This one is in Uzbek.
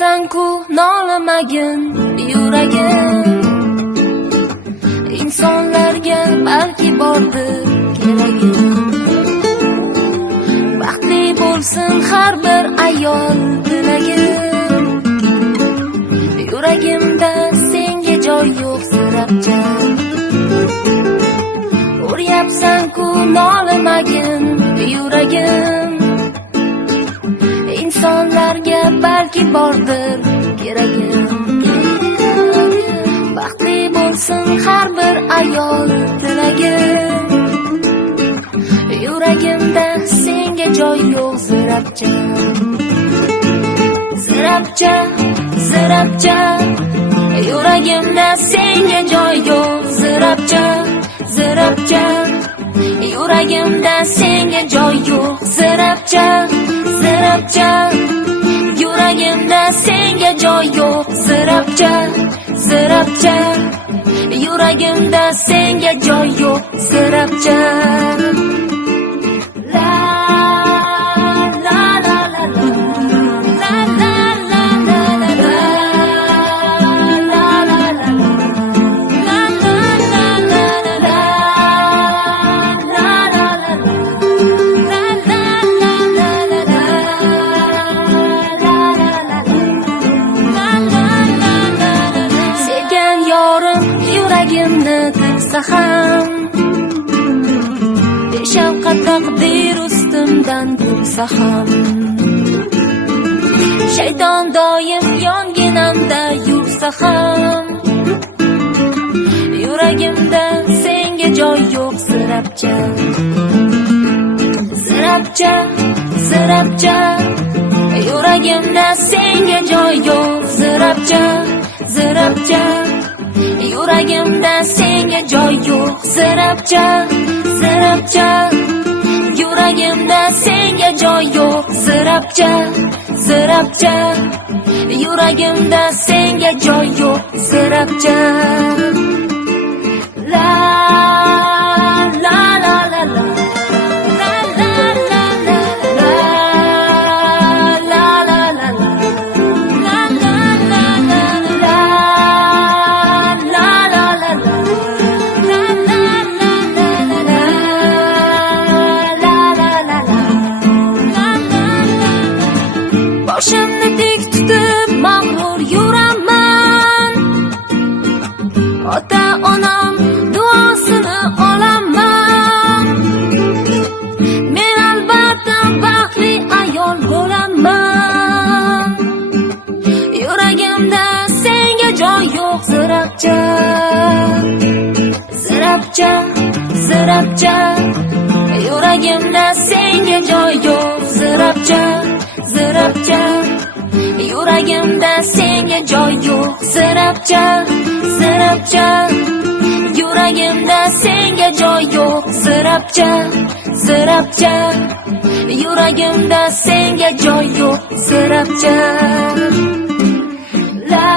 Uryapsan-ku nolamagin yuragim, insonlarga balki bordir keragim. Baxtli bo'lsin har bir ayol tilagim, yuragimda senga joy yo'q sirabchan. Uryapsan-ku nolamagin yuragim, insonlarga balki bordir keragim. Baxtli bo'lsin har bir ayol tilagim, yuragimda senga joy yo'q zirabchan. Zirabcha, zirabcha, yuragimda senga joy yo'q zirabcha. Zirabcha, yuragimda senga joy yo'q zirabcha. Zirabcha, yuragimda senga joy yo'q zirabcha. Zirabcha, yuragimda senga joy yo'q zirabcha. Tilsa ham beshafqat taqdir ustimdan kulsa ham, shayton doim yonginamda yursa ham, yuragimda senga joy yo'q zirabcha. Zirabcha, zirabcha, yuragimda senga joy yo'q zirabcha. Zirabcha, yuragimda senga joy yo'q zirabcha. Zirabcha, yuragimda senga joy yo'q zirabcha. Zirabcha, yuragimda senga joy yo'q zirabcha. La la la la la. Boshimni tik tutib mag'rur yuraman, ota onam duosini olaman. Men albatta baxtli ayol bo'laman, yuragimda senga joy yo'q zirabcha. Zirabcha, zirabcha, yuragimda senga joy yo'q zirabcha. Zirabcha, yuragimda senga joy yo'q zirabcha. Zirabcha, yuragimda senga joy yo'q zirabcha. Zirabcha, yuragimda senga joy yo'q zirabcha. La